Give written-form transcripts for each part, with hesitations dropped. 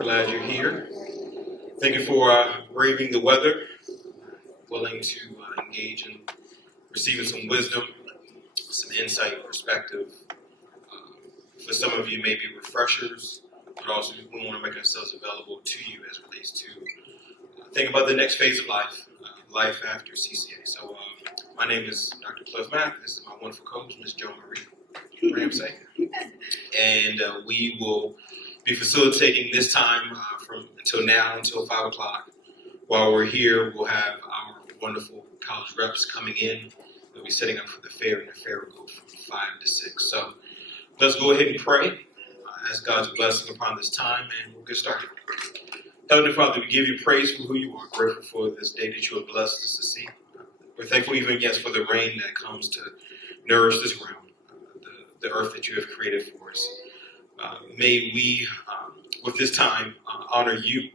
Glad you're here. Thank you for braving the weather, willing to engage in receiving some wisdom, some insight, perspective. For some of you, maybe refreshers, but also we want to make ourselves available to you as it relates to think about the next phase of life, life after CCA. So my name is Dr. Cliff Mack. This is my wonderful coach, Ms. Jo Marie Ramsey. And we will be facilitating this time from until now, until 5 o'clock. While we're here, we'll have our wonderful college reps coming in. They'll be setting up for the fair, and the fair will go from 5 to 6. So let's go ahead and pray. Ask God's blessing upon this time, and we'll get started. Heavenly Father, we give you praise for who you are. Grateful for this day that you have blessed us to see. We're thankful even, yes, for the rain that comes to nourish this ground, the earth that you have created for us. May we, with this time, honor you.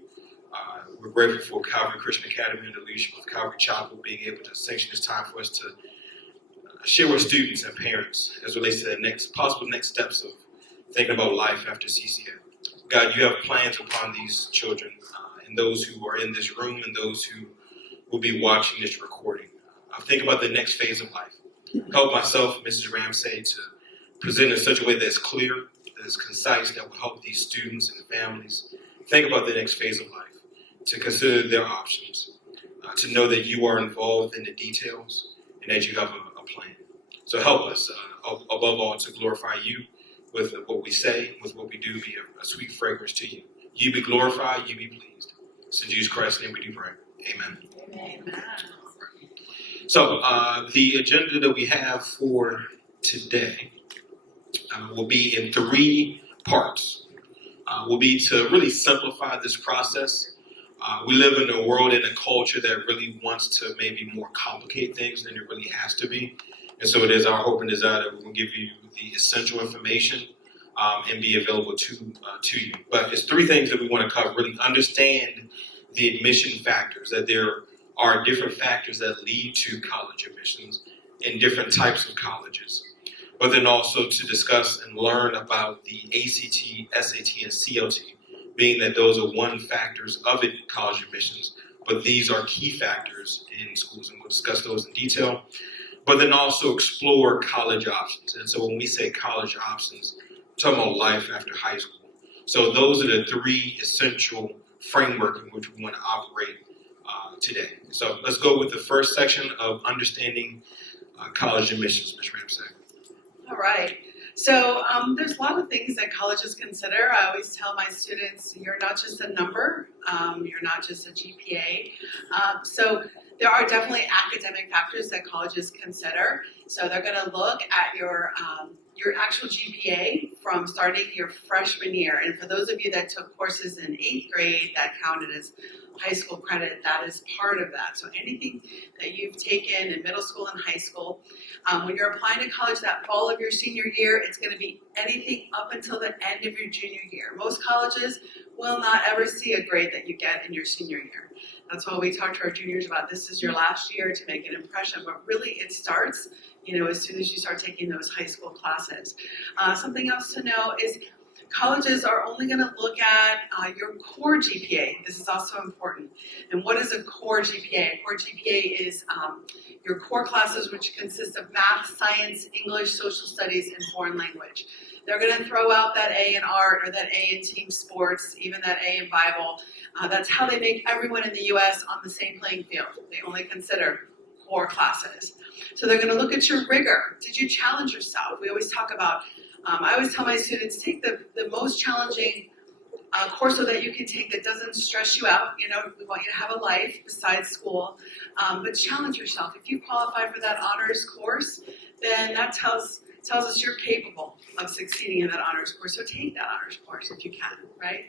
We're grateful for Calvary Christian Academy and the leadership of Calvary Chapel being able to sanction this time for us to share with students and parents as it relates to the possible next steps of thinking about life after CCA. God, you have plans upon these children and those who are in this room and those who will be watching this recording. Think about the next phase of life. Help myself, Mrs. Ramsey, to present in such a way that's clear, that is concise, that will help these students and families think about the next phase of life, to consider their options, to know that you are involved in the details and that you have a plan. So help us, above all, to glorify you with what we say, with what we do, be a sweet fragrance to you. You be glorified, you be pleased. It's in Jesus Christ's name we do pray. Amen. Amen. So the agenda that we have for today will be in 3 parts. Will be to really simplify this process. We live in a world and a culture that really wants to maybe more complicate things than it really has to be. And so it is our hope and desire that we will give you the essential information and be available to you. But it's 3 things that we want to cover. Really understand the admission factors, that there are different factors that lead to college admissions in different types of colleges. But then also to discuss and learn about the ACT, SAT, and CLT, being that those are one factors of college admissions, but these are key factors in schools, and we'll discuss those in detail. But then also explore college options. And so when we say college options, we're talking about life after high school. So those are the 3 essential framework in which we want to operate today. So let's go with the first section of understanding college admissions, Ms. Ramsey. All right. So there's a lot of things that colleges consider. I always tell my students, you're not just a number, you're not just a GPA. So there are definitely academic factors that colleges consider. So they're going to look at your actual GPA from starting your freshman year. And for those of you that took courses in 8th grade that counted as high school credit, that is part of that. So anything that you've taken in middle school and high school, when you're applying to college that fall of your senior year, it's going to be anything up until the end of your junior year. Most colleges will not ever see a grade that you get in your senior year. That's why we talk to our juniors about this is your last year to make an impression, but really it starts, as soon as you start taking those high school classes. Something else to know is colleges are only going to look at your core GPA. This is also important. And what is a core GPA? A core GPA is your core classes, which consist of math, science, English, social studies, and foreign language. They're going to throw out that A in art or that A in team sports, even that A in Bible. That's how they make everyone in the U.S. on the same playing field. They only consider core classes. So they're going to look at your rigor. Did you challenge yourself? We always talk about, I always tell my students, take the most challenging course that you can take that doesn't stress you out. We want you to have a life besides school, but challenge yourself. If you qualify for that honors course, then that tells us you're capable of succeeding in that honors course. So take that honors course if you can, right?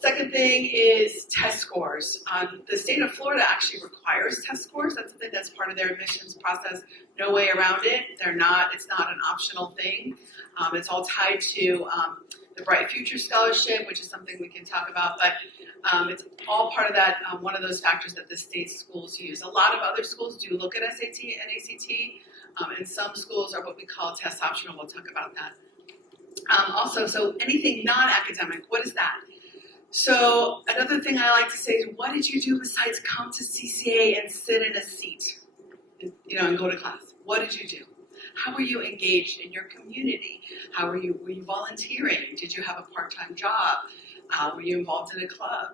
Second thing is test scores. The state of Florida actually requires test scores. That's something that's part of their admissions process. No way around it. It's not an optional thing. It's all tied to the Bright Future Scholarship, which is something we can talk about, but it's all part of that, one of those factors that the state schools use. A lot of other schools do look at SAT and ACT, and some schools are what we call test optional. We'll talk about that. Also, so anything non-academic, what is that? So another thing I like to say is, what did you do besides come to CCA and sit in a seat, and go to class? What did you do? How were you engaged in your community? Were you volunteering? Did you have a part-time job? Were you involved in a club?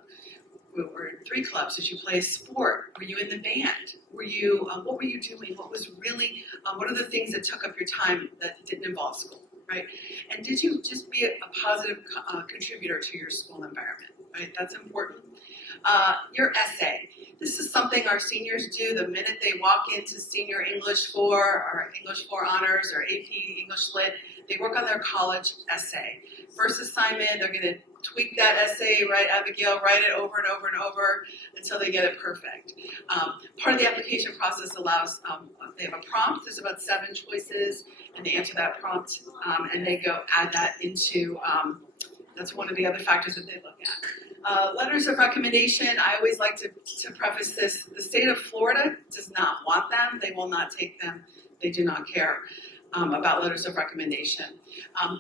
We were in 3 clubs. Did you play a sport? Were you in the band? What were you doing? What are the things that took up your time that didn't involve school, right? And did you just be a positive contributor to your school environment, right? That's important. Your essay. This is something our seniors do the minute they walk into Senior English 4 or English 4 Honors or AP English Lit. They work on their college essay. First assignment, they're going to tweak that essay, right, Abigail, write it over and over and over until they get it perfect. Part of the application process allows, they have a prompt, there's about 7 choices, and they answer that prompt, and they go add that into, that's one of the other factors that they look at. Letters of recommendation, I always like to preface this, the state of Florida does not want them, they will not take them, they do not care about letters of recommendation.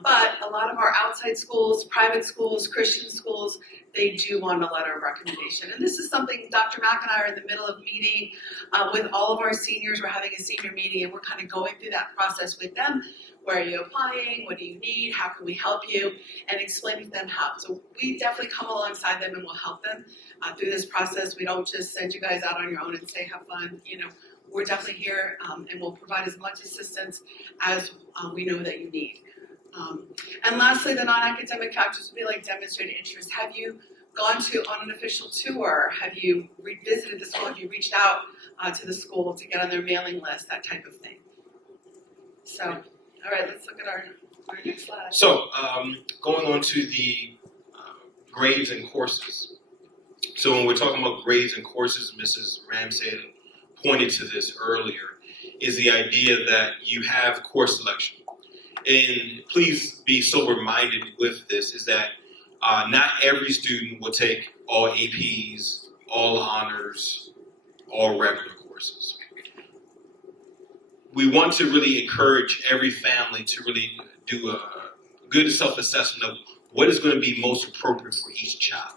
But a lot of our outside schools, private schools, Christian schools, they do want a letter of recommendation. And this is something Dr. Mack and I are in the middle of meeting with all of our seniors. We're having a senior meeting and we're kind of going through that process with them. Where are you applying? What do you need? How can we help you? And explaining to them how. So we definitely come alongside them and we'll help them through this process. We don't just send you guys out on your own and say, have fun, We're definitely here and we'll provide as much assistance as we know that you need. And lastly, the non-academic factors would be like demonstrated interest. Have you gone on an official tour? Have you revisited the school? Have you reached out to the school to get on their mailing list? That type of thing. So, all right, let's look at our next slide. So, going on to the grades and courses. So when we're talking about grades and courses, Mrs. Ramsey pointed to this earlier, is the idea that you have course selection. And please be sober-minded with this, is that not every student will take all APs, all honors, all regular courses. We want to really encourage every family to really do a good self-assessment of what is going to be most appropriate for each child.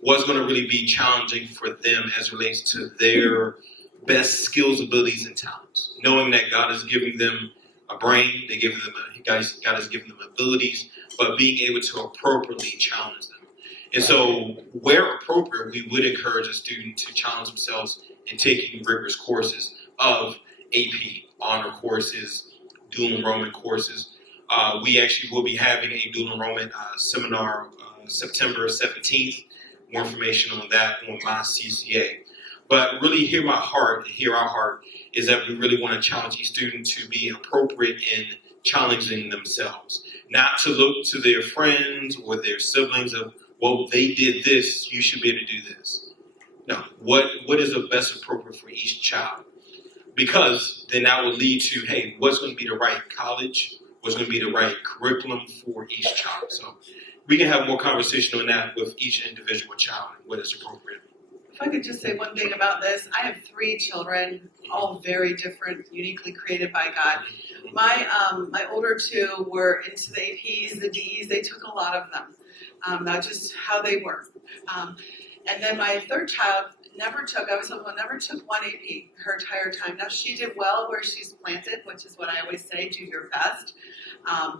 What's going to really be challenging for them as it relates to their best skills, abilities, and talents. Knowing that God has given them a brain, God has given them abilities, but being able to appropriately challenge them. And so, where appropriate, we would encourage a student to challenge themselves in taking rigorous courses of AP, honor courses, dual enrollment courses. We actually will be having a dual enrollment seminar September 17th. More information on that on my CCA. But really hear our heart, is that we really want to challenge each student to be appropriate in challenging themselves. Not to look to their friends or their siblings of, well, they did this, you should be able to do this. No, what is the best appropriate for each child? Because then that will lead to, hey, what's going to be the right college? What's going to be the right curriculum for each child? So we can have more conversation on that with each individual child and what is appropriate. If I could just say one thing about this, I have 3 children, all very different, uniquely created by God. My older 2 were into the APs, the Ds, they took a lot of them. That's just how they were. And then my 3rd child never took one AP her entire time. Now she did well where she's planted, which is what I always say, do your best. I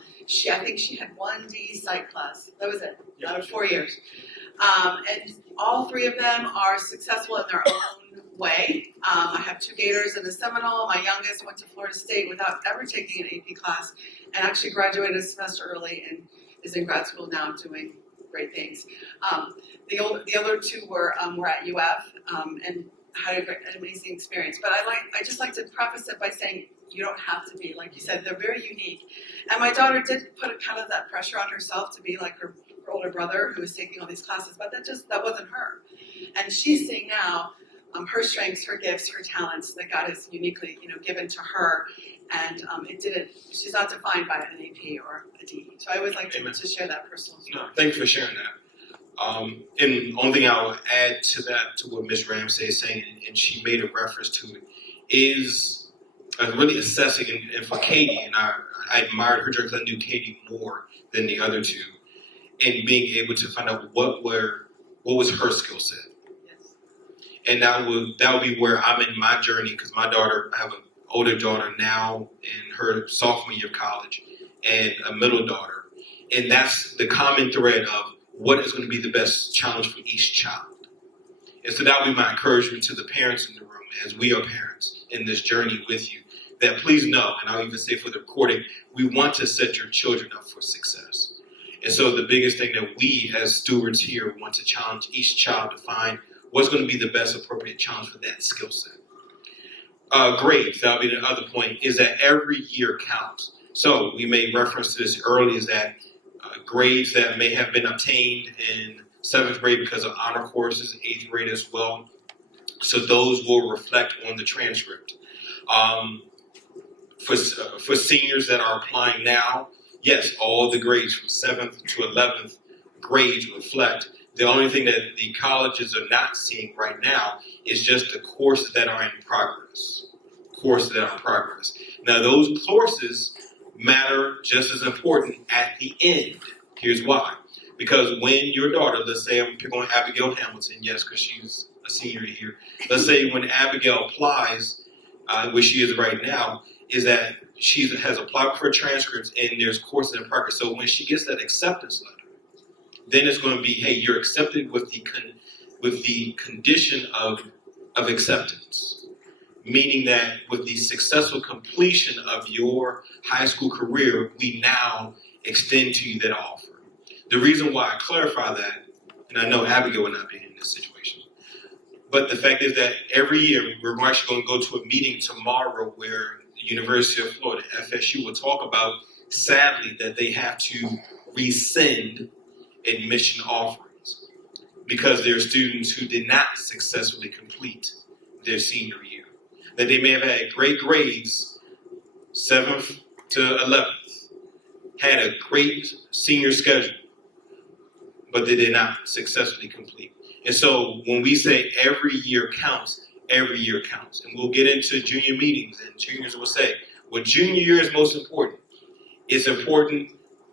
think she had 1 D psych class. That was it, out of 4 years. And all 3 of them are successful in their own way. I have 2 Gators and a Seminole. My youngest went to Florida State without ever taking an AP class and actually graduated a semester early and is in grad school now doing great things. The other 2 were at UF and had an amazing experience. But I just like to preface it by saying you don't have to be. Like you said, they're very unique. And my daughter did put kind of that pressure on herself to be like her older brother who was taking all these classes, but that wasn't her. And she's seeing now her strengths, her gifts, her talents that God has uniquely given to her. And she's not defined by an AP or a D. So I always like to share that personal story. No, thank you for sharing that. And the only thing I will add to that, to what Ms. Ramsey is saying, and she made a reference to it, is really assessing, and for Katie, and I admired her because I knew Katie more than the other 2. in being able to find out what was her skill set. Yes. And that would be where I'm in my journey, because I have an older daughter now in her sophomore year of college and a middle daughter. And that's the common thread of what is going to be the best challenge for each child. And so that would be my encouragement to the parents in the room, as we are parents in this journey with you, that please know, and I'll even say for the recording, we want to set your children up for success. And so the biggest thing that we as stewards here want to challenge each child to find what's going to be the best appropriate challenge for that skill set. Grades, that'll be the other point, is that every year counts. So we made reference to this earlier, is that grades that may have been obtained in 7th grade because of honor courses, 8th grade as well. So those will reflect on the transcript. For seniors that are applying now, yes, all the grades from 7th to 11th grades reflect. The only thing that the colleges are not seeing right now is just the courses that are in progress. Now, those courses matter just as important at the end. Here's why. Because when your daughter, let's say I'm picking on Abigail Hamilton, yes, because she's a senior here. Let's say when Abigail applies, where she is right now, is that she has applied for transcripts and there's courses in progress. So when she gets that acceptance letter, then it's going to be, hey, you're accepted with the condition of acceptance. Meaning that with the successful completion of your high school career, we now extend to you that offer. The reason why I clarify that, and I know Abigail will not be in this situation, but the fact is that every year we're actually going to go to a meeting tomorrow where the University of Florida, FSU, will talk about, sadly, that they have to rescind admission offerings because there are students who did not successfully complete their senior year. That they may have had great grades, 7th to 11th, had a great senior schedule, but they did not successfully complete. And so when we say every year counts, every year counts. And we'll get into junior meetings, and juniors will say, well, junior year is most important. It's important,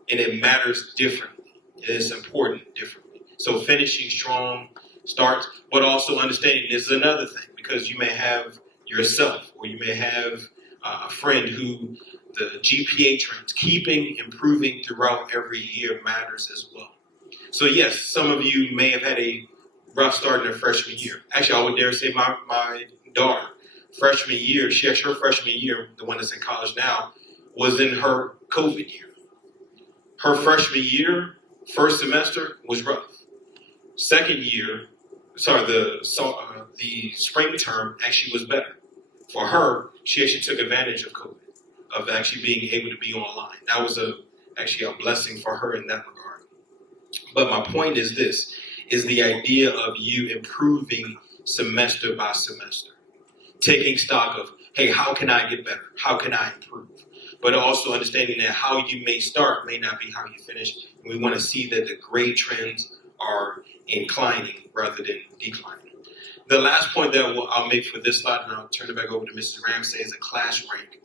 and it matters differently. It's important differently. So finishing strong starts, but also understanding this is another thing, because you may have yourself, or you may have a friend who the GPA trends, improving throughout every year matters as well. So yes, some of you may have had a rough start in their freshman year. Actually, I would dare say my daughter, freshman year, she actually her freshman year, the one that's in college now, was in her COVID year. Her freshman year, first semester was rough. Second year, the spring term actually was better. For her, she actually took advantage of COVID, of actually being able to be online. That was actually a blessing for her in that regard. But my point is this, is the idea of you improving semester by semester. Taking stock of, hey, how can I get better? How can I improve? But also understanding that how you may start may not be how you finish. And we want to see that the grade trends are inclining rather than declining. The last point that I'll make for this slide, and I'll turn it back over to Mrs. Ramsey, is a class rank.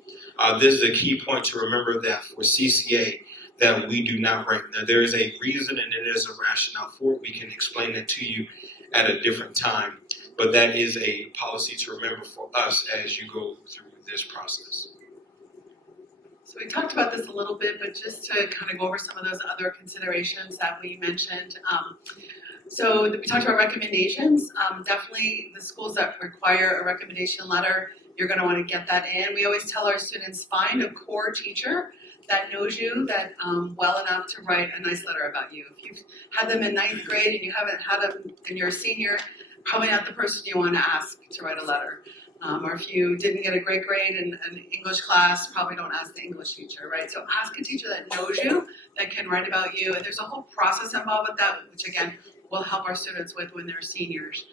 This is a key point to remember, that for CCA, that we do not rank. Now, there is a reason and there is a rationale for it. We can explain that to you at a different time. But that is a policy to remember for us as you go through this process. So we talked about this a little bit, but just to kind of go over some of those other considerations that we mentioned. So we talked about recommendations. Definitely the schools that require a recommendation letter, you're going to want to get that in. We always tell our students, find a core teacher that knows you well enough to write a nice letter about you. If you've had them in 9th grade and you haven't had them and you're a senior, probably not the person you want to ask to write a letter. Or if you didn't get a great grade in an English class, probably don't ask the English teacher, right? So ask a teacher that knows you, that can write about you. And there's a whole process involved with that, which again, we'll help our students with when they're seniors.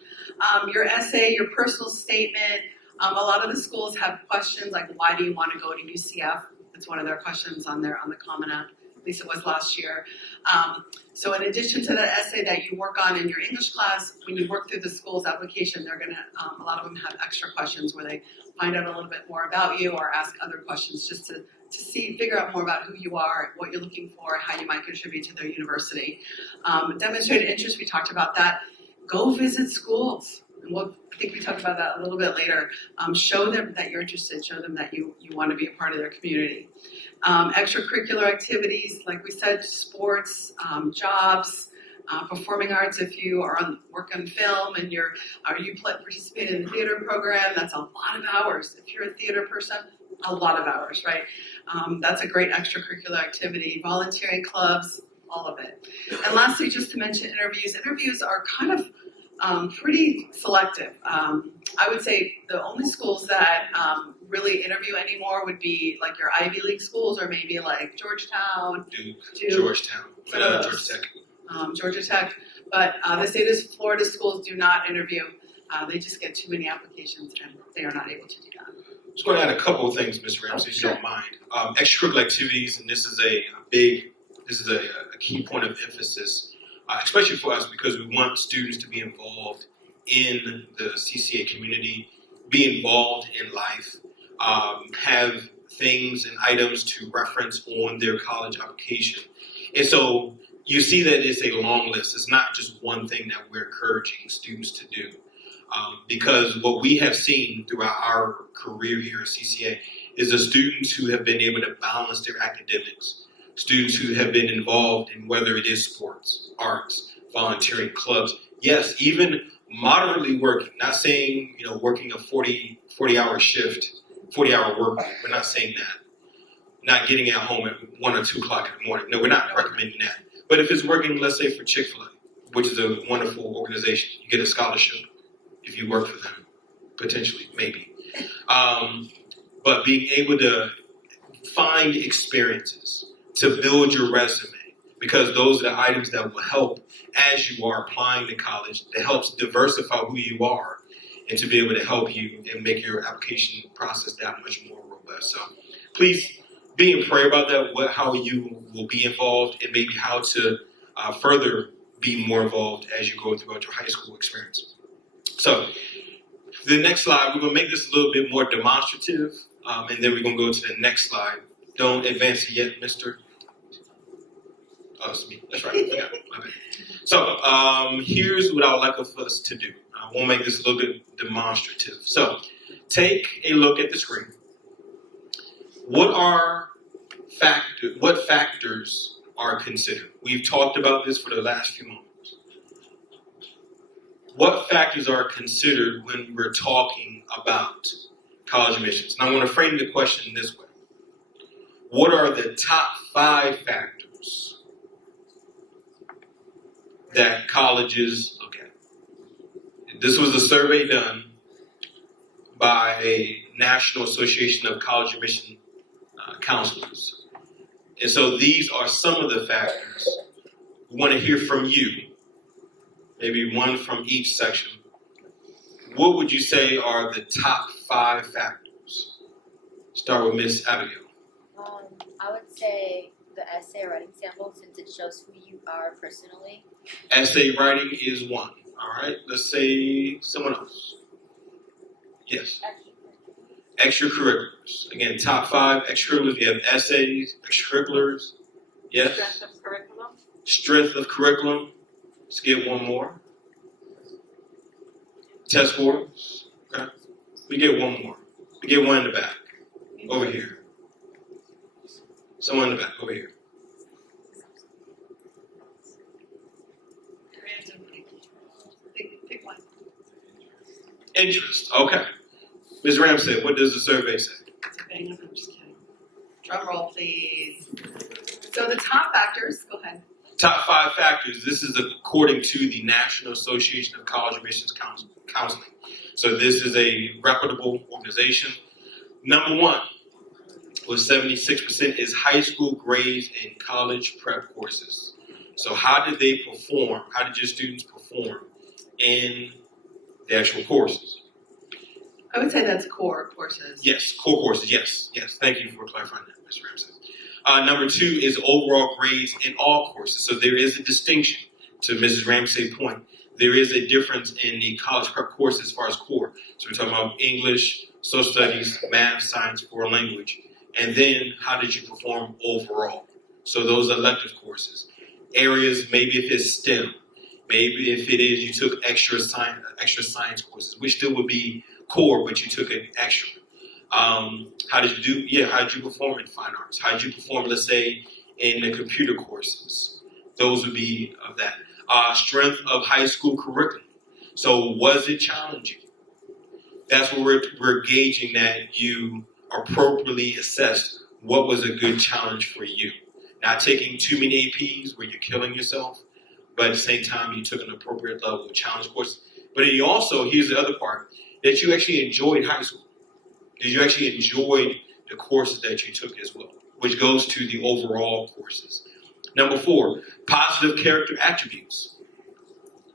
Your essay, your personal statement. A lot of the schools have questions like, why do you want to go to UCF? It's one of their questions on the Common App. At least it was last year. So in addition to that essay that you work on in your English class, when you work through the school's application, they're gonna, a lot of them have extra questions where they find out a little bit more about you or ask other questions just to figure out more about who you are, what you're looking for, how you might contribute to their university. Demonstrated interest, we talked about that. Go visit schools. And I think we talked about that a little bit later. Show them that you're interested. Show them that you want to be a part of their community. Extracurricular activities, like we said, sports, jobs, performing arts. If you are work on film and you participate in the theater program, that's a lot of hours. If you're a theater person, a lot of hours, right? That's a great extracurricular activity. Volunteering clubs, all of it. And lastly, just to mention interviews. Interviews are kind of pretty selective. I would say the only schools that really interview anymore would be like your Ivy League schools, or maybe like Georgetown, Duke, Georgetown, Georgia Tech. Georgia Tech. But the state of Florida schools do not interview. They just get too many applications and they are not able to do that. I'm just going to add a couple of things, Ms. Ramsey, if you don't mind. Extracurricular activities, and this is a key point of emphasis, especially for us, because we want students to be involved in the CCA community, be involved in life, have things and items to reference on their college application. And so you see that it's a long list. It's not just one thing that we're encouraging students to do. Because what we have seen throughout our career here at CCA is the students who have been able to balance their academics, students who have been involved in whether it is sports, arts, volunteering clubs, yes, even moderately working, not saying, working a 40-hour shift, 40-hour work week. We're not saying that. Not getting at home at 1 or 2 o'clock in the morning. No, we're not recommending that. But if it's working, let's say for Chick-fil-A, which is a wonderful organization, you get a scholarship if you work for them, potentially, maybe. But being able to find experiences to build your resume, because those are the items that will help as you are applying to college, that helps diversify who you are and to be able to help you and make your application process that much more robust. So please be in prayer about that, how you will be involved, and maybe how to further be more involved as you go throughout your high school experience. So the next slide, we're going to make this a little bit more demonstrative, and then we're going to go to the next slide. Don't advance it yet, mister. Oh, it's me. That's right. I got it. Okay. So here's what I would like for us to do. I want to make this a little bit demonstrative. So take a look at the screen. What factors are considered? We've talked about this for the last few moments. What factors are considered when we're talking about college admissions? And I want to frame the question this way. What are the top 5 factors that colleges look at? This was a survey done by a National Association of College Admission Counselors. And so these are some of the factors. We want to hear from you. Maybe one from each section. What would you say are the top 5 factors? Start with Miss Abigail. I would say the essay writing sample, since it shows who you are personally. Essay writing is one. All right. Let's say someone else. Yes. Extracurriculars. Again, top 5 extracurriculars. You have essays, extracurriculars. Yes. Strength of curriculum. Strength of curriculum. Let's get one more. Test scores. Okay. We get one more. We get one in the back. Over here. Someone in the back. Over here. Pick one. Interest. Okay. Ms. Ramsey, what does the survey say? I'm just kidding. Drum roll, please. So the top factors, go ahead. Top 5 factors. This is according to the National Association of College Admissions Counseling. So this is a reputable organization. Number 1, with 76%, is high school grades and college prep courses. So how did they perform? How did your students perform in the actual courses? I would say that's core courses. Yes, core courses. Yes. Thank you for clarifying that, Ms. Ramsey. Number 2 is overall grades in all courses. So there is a distinction, to Mrs. Ramsey's point. There is a difference in the college prep course as far as core. So we're talking about English, social studies, math, science, foreign language. And then how did you perform overall? So those elective courses. Areas, maybe if it's STEM, maybe if it is you took extra science courses, which still would be core, but you took an extra. How did you do? Yeah, how did you perform in fine arts? How did you perform, let's say, in the computer courses? Those would be of that. Strength of high school curriculum. So was it challenging? That's where we're gauging that you appropriately assessed what was a good challenge for you. Not taking too many APs where you're killing yourself, but at the same time you took an appropriate level of challenge course. But then you also, here's the other part, that you actually enjoyed high school. That you actually enjoyed the courses that you took as well, which goes to the overall courses. Number 4, positive character attributes.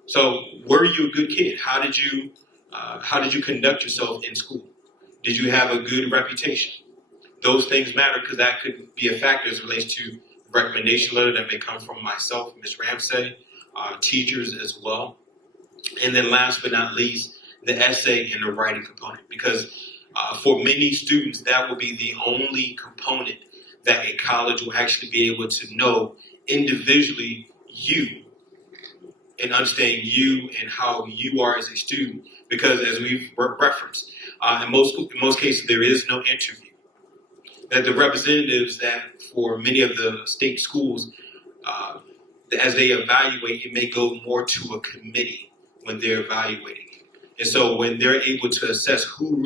So were you a good kid? How did you conduct yourself in school? Did you have a good reputation? Those things matter because that could be a factor as it relates to the recommendation letter that may come from myself, Ms. Ramsey, teachers as well. And then last but not least, the essay and the writing component. Because for many students, that will be the only component that a college will actually be able to know individually you and understand you and how you are as a student. Because as we've referenced, in most cases, there is no interview. That the representatives that for many of the state schools, as they evaluate, it may go more to a committee when they're evaluating it. And so when they're able to assess who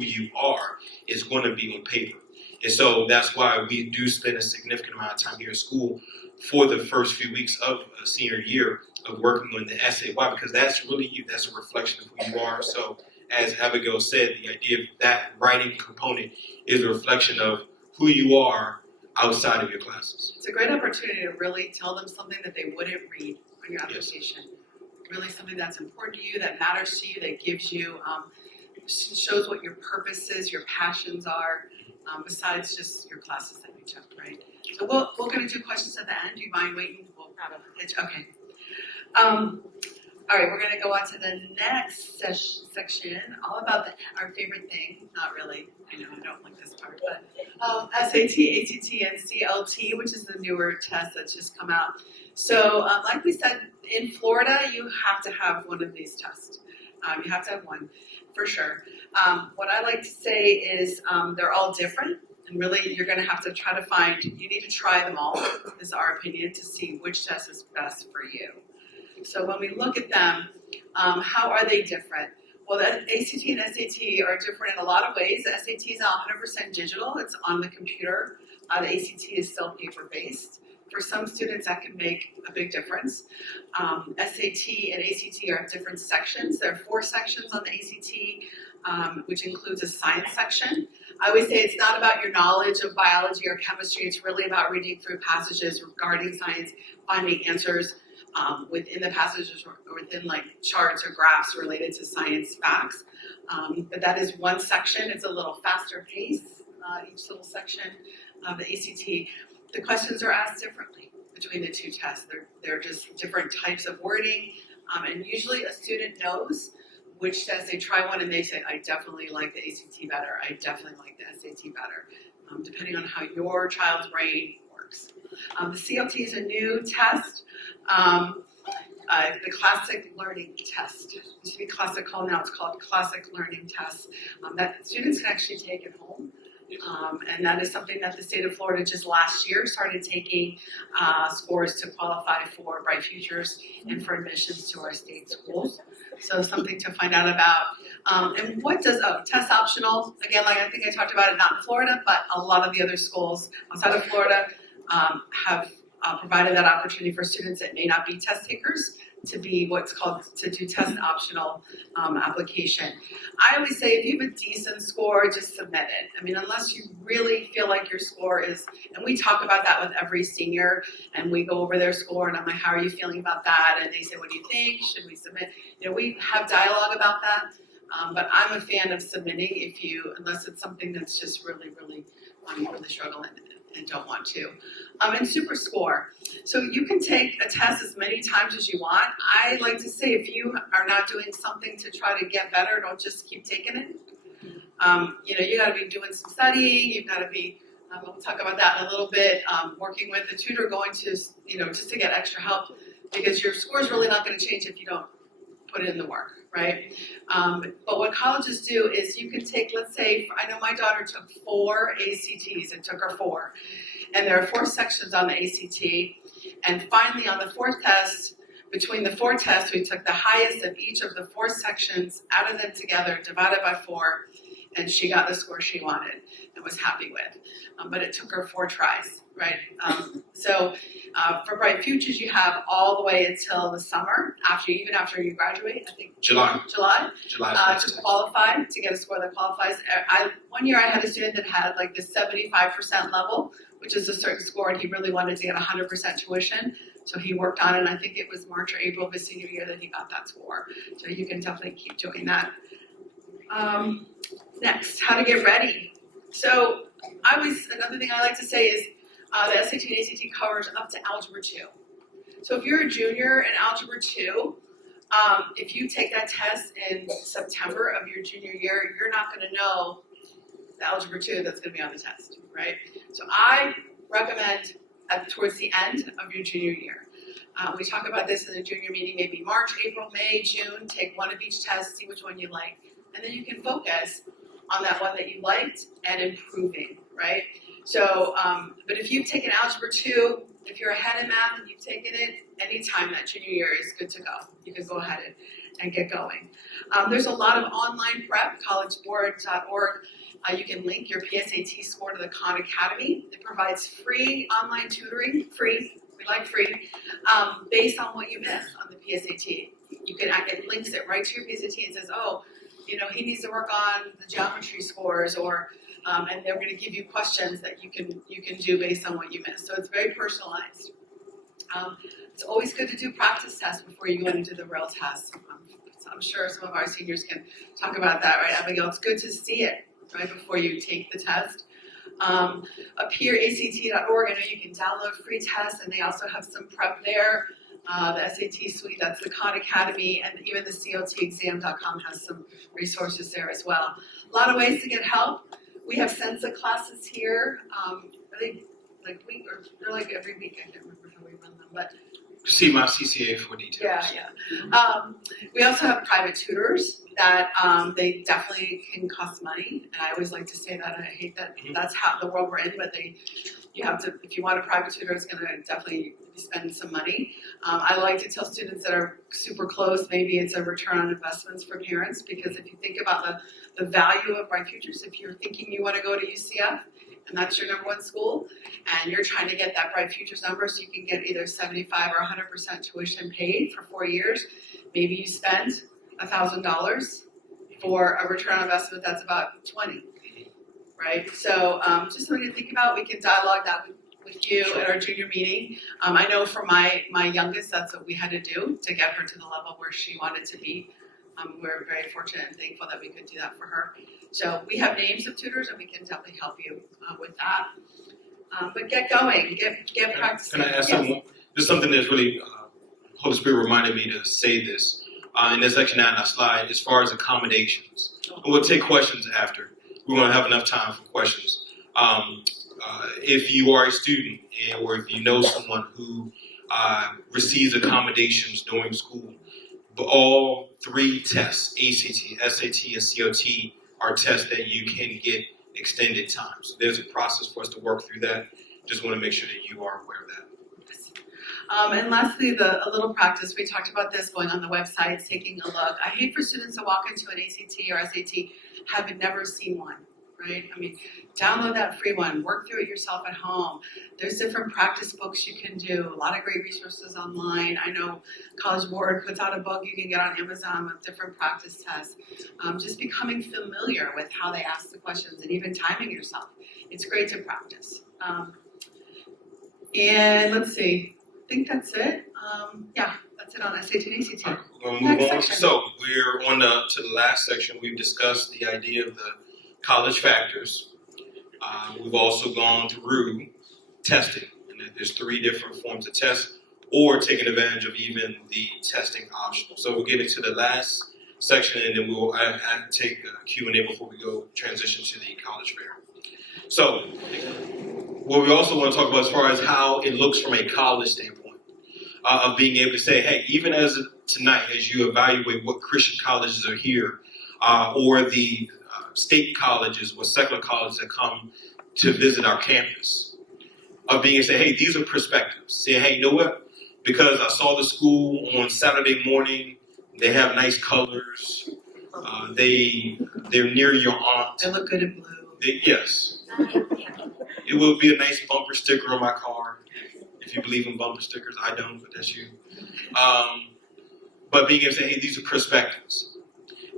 you are, is going to be on paper. And so that's why we do spend a significant amount of time here at school for the first few weeks of a senior year of working on the essay. Why? Because that's really you. That's a reflection of who you are. So as Abigail said, the idea of that writing component is a reflection of who you are outside of your classes. It's a great opportunity to really tell them something that they wouldn't read on your application. Yes. Really something that's important to you, that matters to you, that gives you, shows what your purpose is, your passions are, besides just your classes that you took, right? So we're going to do questions at the end. Do you mind waiting? Okay. All right, we're going to go on to the next section, all about our favorite thing. Not really. I know I don't like this part, but SAT, ACT, and CLT, which is the newer test that's just come out. So like we said, in Florida, you have to have one of these tests. You have to have one, for sure. What I like to say is they're all different. And really, you're going to have to try to find, you need to try them all, is our opinion, to see which test is best for you. So when we look at them, how are they different? Well, the ACT and SAT are different in a lot of ways. The SAT is 100% digital. It's on the computer. The ACT is still paper-based. For some students, that can make a big difference. SAT and ACT are different sections. There are 4 sections on the ACT, which includes a science section. I always say it's not about your knowledge of biology or chemistry. It's really about reading through passages regarding science, finding answers within the passages or within like charts or graphs related to science facts. But that is one section. It's a little faster pace, each little section of the ACT. The questions are asked differently between the 2 tests. They're just different types of wording. And usually a student knows which test. They try one and they say, I definitely like the ACT better. I definitely like the SAT better, depending on how your child's brain works. The CLT is a new test. The Classic Learning Test. It used to be Classical, now it's called Classic Learning Test. That students can actually take at home. And that is something that the state of Florida just last year started taking scores to qualify for Bright Futures and for admissions to our state schools. So something to find out about. And what does, test optional, again, like I think I talked about it, not in Florida, but a lot of the other schools outside of Florida have provided that opportunity for students that may not be test takers to be what's called to do test optional application. I always say if you have a decent score, just submit it. I mean, unless you really feel like your score is, and we talk about that with every senior, and we go over their score, and I'm like, how are you feeling about that? And they say, what do you think? Should we submit? You know, we have dialogue about that, but I'm a fan of submitting unless it's something that's just really struggling and don't want to. And super score. So you can take a test as many times as you want. I like to say if you are not doing something to try to get better, don't just keep taking it. You gotta be doing some studying, you've gotta be We'll talk about that in a little bit. Working with a tutor, going to, just to get extra help, because your score is really not going to change if you don't put in the work, right? But what colleges do is you can take, let's say, I know my daughter took 4 ACTs. It took her 4. And there are 4 sections on the ACT. And finally, on the 4th test, between the 4 tests, we took the highest of each of the 4 sections, added them together, divided by 4, and she got the score she wanted and was happy with. But it took her 4 tries, right? So for Bright Futures, you have all the way until the summer, even after you graduate, I think July to qualify, to get a score that qualifies. One year I had a student that had like the 75% level, which is a certain score, and he really wanted to get 100% tuition. So he worked on it, and I think it was March or April of his senior year that he got that score. So you can definitely keep doing that. Next, how to get ready. So another thing I like to say is the SAT and ACT covers up to Algebra 2. So if you're a junior in Algebra 2, if you take that test in September of your junior year, you're not going to know the Algebra 2 that's going to be on the test, right? So I recommend towards the end of your junior year. We talk about this in the junior meeting, maybe March, April, May, June. Take one of each test, see which one you like, and then you can focus on that one that you liked and improving, right? So, but if you've taken Algebra 2, if you're ahead in math and you've taken it, anytime that junior year is good to go. You can go ahead and get going. There's a lot of online prep, collegeboard.org. You can link your PSAT score to the Khan Academy. It provides free online tutoring, we like free, based on what you miss on the PSAT. It links it right to your PSAT and says, he needs to work on the geometry scores, or and they're going to give you questions that you can do based on what you missed. So it's very personalized. It's always good to do practice tests before you go into the real test. I'm sure some of our seniors can talk about that, right, Abigail? It's good to see it right before you take the test. Up here, act.org, I know you can download free tests, and they also have some prep there. The SAT suite, that's the Khan Academy, and even the COTexam.com has some resources there as well. A lot of ways to get help. We have Sensa classes here. Are they they're like every week? I can't remember how we run them, but see my CCA for details. Yeah. We also have private tutors that they definitely can cost money, and I always like to say that, and I hate that that's how the world we're in, but you have to, if you want a private tutor, it's going to definitely be spending some money. I like to tell students that are super close, maybe it's a return on investments for parents, because if you think about the value of Bright Futures, if you're thinking you want to go to UCF, and that's your #1 school, and you're trying to get that Bright Futures number so you can get either 75 or 100% tuition paid for 4 years, maybe you spend $1,000 for a return on investment that's about $20, right? So just something to think about. We can dialogue that with you at our junior meeting. I know for my youngest, that's what we had to do to get her to the level where she wanted to be. We're very fortunate and thankful that we could do that for her. So we have names of tutors, and we can definitely help you with that. But get going, get practicing. Can I ask something? Just something that's really, Holy Spirit reminded me to say this. In this section 9 on our slide, as far as accommodations. And we'll take questions after. We won't have enough time for questions. If you are a student, or if you know someone who receives accommodations during school, but all 3 tests, ACT, SAT, and COT, are tests that you can get extended time. So there's a process for us to work through that. Just want to make sure that you are aware of that. And lastly, a little practice. We talked about this, going on the website, taking a look. I hate for students to walk into an ACT or SAT having never seen one, right? I mean, download that free one. Work through it yourself at home. There's different practice books you can do. A lot of great resources online. I know College Board puts out a book you can get on Amazon with different practice tests. Just becoming familiar with how they ask the questions and even timing yourself. It's great to practice. And let's see. I think that's it. That's it on SAT and ACT. Right, we're going to move on. So we're on to the last section. We've discussed the idea of the college factors. We've also gone through testing, and there's 3 different forms of test, or taking advantage of even the testing optional. So we'll get into the last section, and then we'll take Q&A before we go transition to the college fair. So, what we also want to talk about as far as how it looks from a college standpoint, of being able to say, hey, even as tonight, as you evaluate what Christian colleges are here, or the state colleges or secular colleges that come to visit our campus, of being able to say, hey, these are perspectives. Say, hey, you know what? Because I saw the school on Saturday morning, they have nice colors. They're near your aunt. They look good in blue. Yes. It will be a nice bumper sticker on my car. If you believe in bumper stickers, I don't, but that's you. But being able to say, hey, these are perspectives.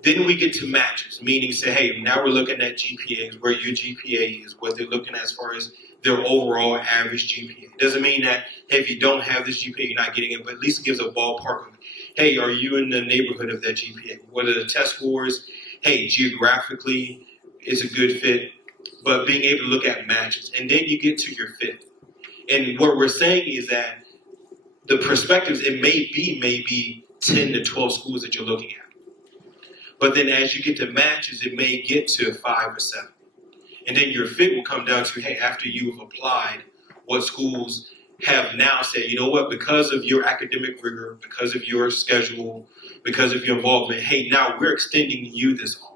Then we get to matches, meaning say, hey, now we're looking at GPAs, where your GPA is, what they're looking at as far as their overall average GPA. It doesn't mean that, hey, if you don't have this GPA, you're not getting it, but at least it gives a ballpark of, hey, are you in the neighborhood of that GPA? What are the test scores? Hey, geographically, is a good fit. But being able to look at matches. And then you get to your fit. And what we're saying is that the perspectives, it may be maybe 10 to 12 schools that you're looking at. But then as you get to matches, it may get to 5 or 7. And then your fit will come down to, hey, after you've applied, what schools have now said, you know what, because of your academic rigor, because of your schedule, because of your involvement, hey, now we're extending you this offer.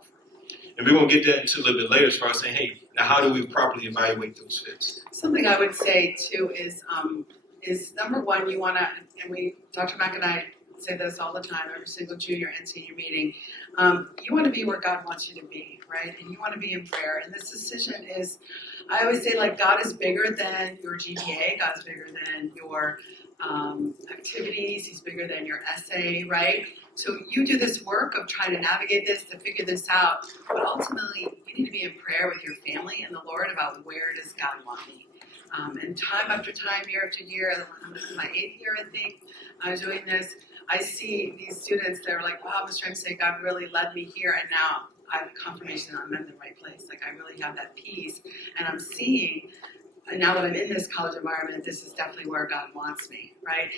And we're going to get that into a little bit later as far as saying, hey, now how do we properly evaluate those fits? Something I would say too is number one, you want to, and Dr. Mack and I say this all the time, every single junior and senior meeting, you want to be where God wants you to be, right? And you want to be in prayer. And this decision is, I always say, like, God is bigger than your GPA. God's bigger than your activities. He's bigger than your essay, right? So you do this work of trying to navigate this, to figure this out. But ultimately, you need to be in prayer with your family and the Lord about where does God want me. And time after time, year after year, this is my 8th year, I think, I was doing this. I see these students that are like, wow, Mr. I'm saying God really led me here, and now I have confirmation I'm in the right place. Like, I really have that peace, and I'm seeing, and now that I'm in this college environment, this is definitely where God wants me, right?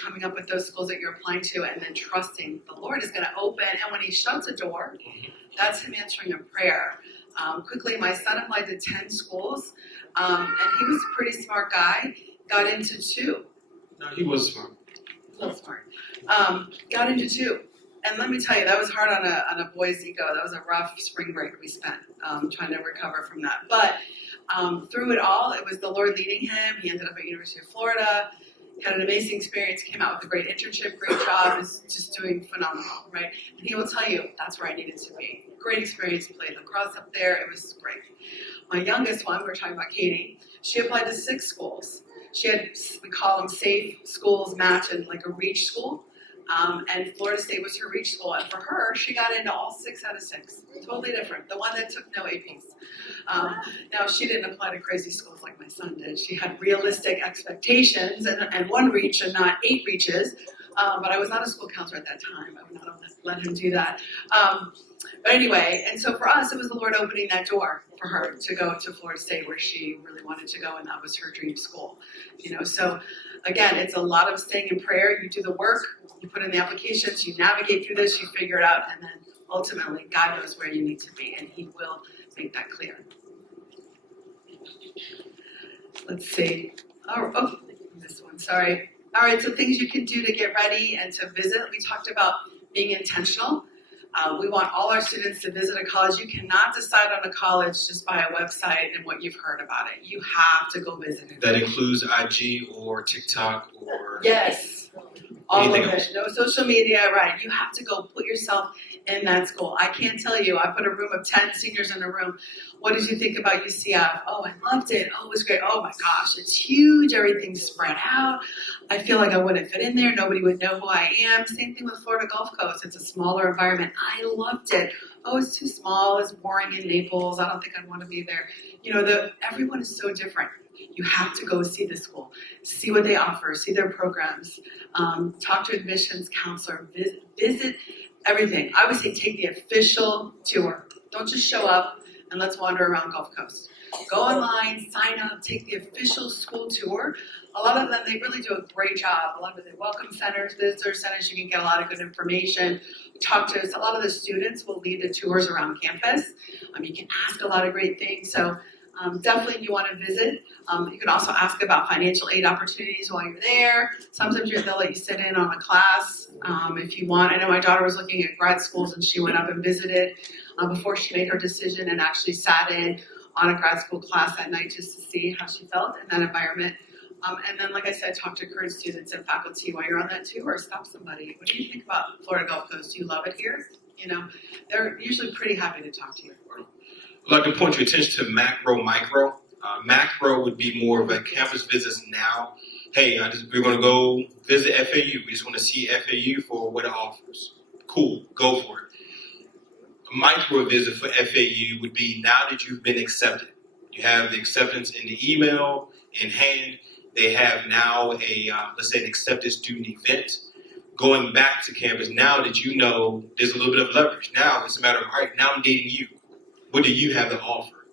Coming up with those schools that you're applying to, and then trusting the Lord is going to open, and when He shuts a door, that's Him answering a prayer. Quickly, my son applied to 10 schools, and he was a pretty smart guy, got into 2. No, he was smart. A little smart. Got into 2. And let me tell you, that was hard on a boy's ego. That was a rough spring break we spent trying to recover from that. But through it all, it was the Lord leading him. He ended up at University of Florida. Had an amazing experience, came out with a great internship, great job, is just doing phenomenal, right? And he will tell you, that's where I needed to be. Great experience, played lacrosse up there, it was great. My youngest one, we're talking about Katie, she applied to 6 schools. She had, we call them safe schools match and like a reach school. And Florida State was her reach school. And for her, she got into all 6 out of 6. Totally different. The one that took no APs. Now, she didn't apply to crazy schools like my son did. She had realistic expectations and 1 reach and not 8 reaches. But I was not a school counselor at that time. I would not have let him do that. But anyway, and so for us, it was the Lord opening that door for her to go to Florida State where she really wanted to go, and that was her dream school. You know, so again, it's a lot of staying in prayer. You do the work, you put in the applications, you navigate through this, you figure it out, and then ultimately God knows where you need to be, and He will make that clear. Let's see. Oh, this one, sorry. All right, so things you can do to get ready and to visit. We talked about being intentional. We want all our students to visit a college. You cannot decide on a college just by a website and what you've heard about it. You have to go visit it. That includes IG or TikTok or Yes, all of anything it. else. No social media, right. You have to go put yourself in that school. I can't tell you, I put a room of 10 seniors in a room. What did you think about UCF? Oh, I loved it. Oh, it was great. Oh my gosh, it's huge. Everything's spread out. I feel like I wouldn't fit in there. Nobody would know who I am. Same thing with Florida Gulf Coast. It's a smaller environment. I loved it. Oh, it's too small. It's boring in Naples. I don't think I'd want to be there. You know, everyone is so different. You have to go see the school, see what they offer, see their programs, talk to admissions counselor, visit everything. I would say take the official tour. Don't just show up and let's wander around Gulf Coast. Go online, sign up, take the official school tour. A lot of them, they really do a great job. A lot of the welcome centers, visitor centers, you can get a lot of good information. Talk to us. A lot of the students will lead the tours around campus. You can ask a lot of great things. So definitely you want to visit. You can also ask about financial aid opportunities while you're there. Sometimes they'll let you sit in on a class if you want. I know my daughter was looking at grad schools and she went up and visited before she made her decision and actually sat in on a grad school class that night just to see how she felt in that environment. And then, like I said, talk to current students and faculty while you're on that tour, or stop somebody. What do you think about Florida Gulf Coast? Do you love it here? You know, they're usually pretty happy to talk to you. I'd like to point your attention to macro, micro. Macro would be more of a campus visits now. Hey, we're going to go visit FAU. We just want to see FAU for what it offers. Cool, go for it. A micro visit for FAU would be now that you've been accepted. You have the acceptance in the email in hand. They have now let's say an accepted student event. Going back to campus, now that you know there's a little bit of leverage. Now it's a matter of, all right, now I'm dating you. What do you have to offer?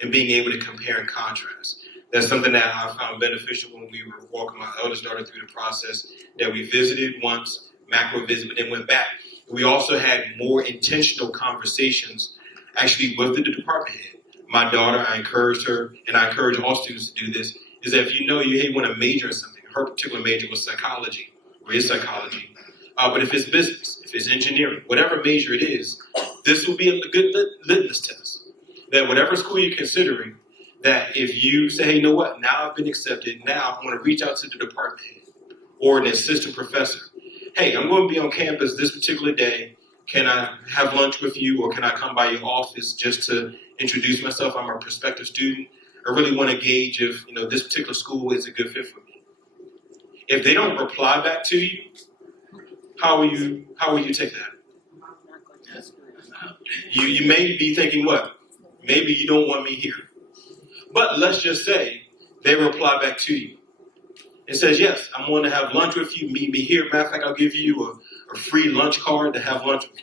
And being able to compare and contrast. That's something that I found beneficial when we were walking my eldest daughter through the process, that we visited once, macro visit, but then went back. We also had more intentional conversations actually with the department head. My daughter, I encouraged her, and I encourage all students to do this, is that if you know you want to major in something, her particular major was psychology, or is psychology, but if it's business, if it's engineering, whatever major it is, this will be a good litmus test. That whatever school you're considering, that if you say, hey, you know what, now I've been accepted, now I'm going to reach out to the department head or an assistant professor. Hey, I'm going to be on campus this particular day. Can I have lunch with you, or can I come by your office just to introduce myself? I'm a prospective student. I really want to gauge if this particular school is a good fit for me. If they don't reply back to you, how will you take that? You may be thinking, what? Maybe you don't want me here. But let's just say they reply back to you. It says, yes, I'm going to have lunch with you. Meet me here. Matter of fact, I'll give you a free lunch card to have lunch with me.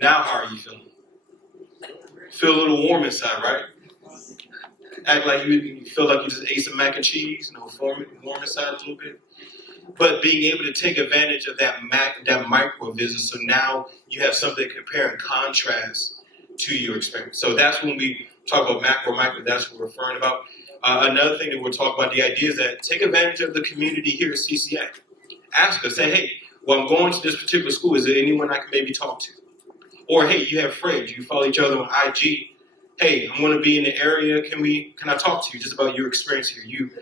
Now, how are you feeling? Feel a little warm inside, right? Act like you feel like you just ate some mac and cheese, warm inside a little bit. But being able to take advantage of that micro visit, so now you have something to compare and contrast to your experience. So that's when we talk about macro, micro, that's what we're referring about. Another thing that we're talking about, the idea is that take advantage of the community here at CCA. Ask us, say, hey, well, I'm going to this particular school. Is there anyone I can maybe talk to? Or, hey, you have friends. You follow each other on IG. Hey, I'm going to be in the area. Can I talk to you just about your experience here? You've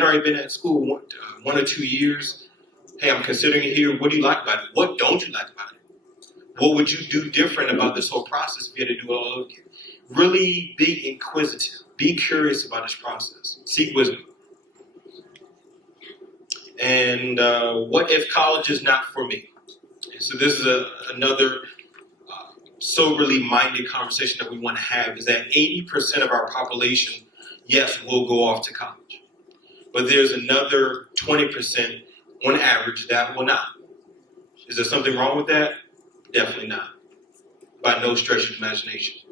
already been at school 1 or 2 years. Hey, I'm considering it here. What do you like about it? What don't you like about it? What would you do different about this whole process if you had to do it all over again? Really be inquisitive. Be curious about this process. Seek wisdom. And what if college is not for me? And so this is another soberly minded conversation that we want to have, is that 80% of our population, yes, will go off to college. But there's another 20% on average that will not. Is there something wrong with that? Definitely not. By no stretch of imagination.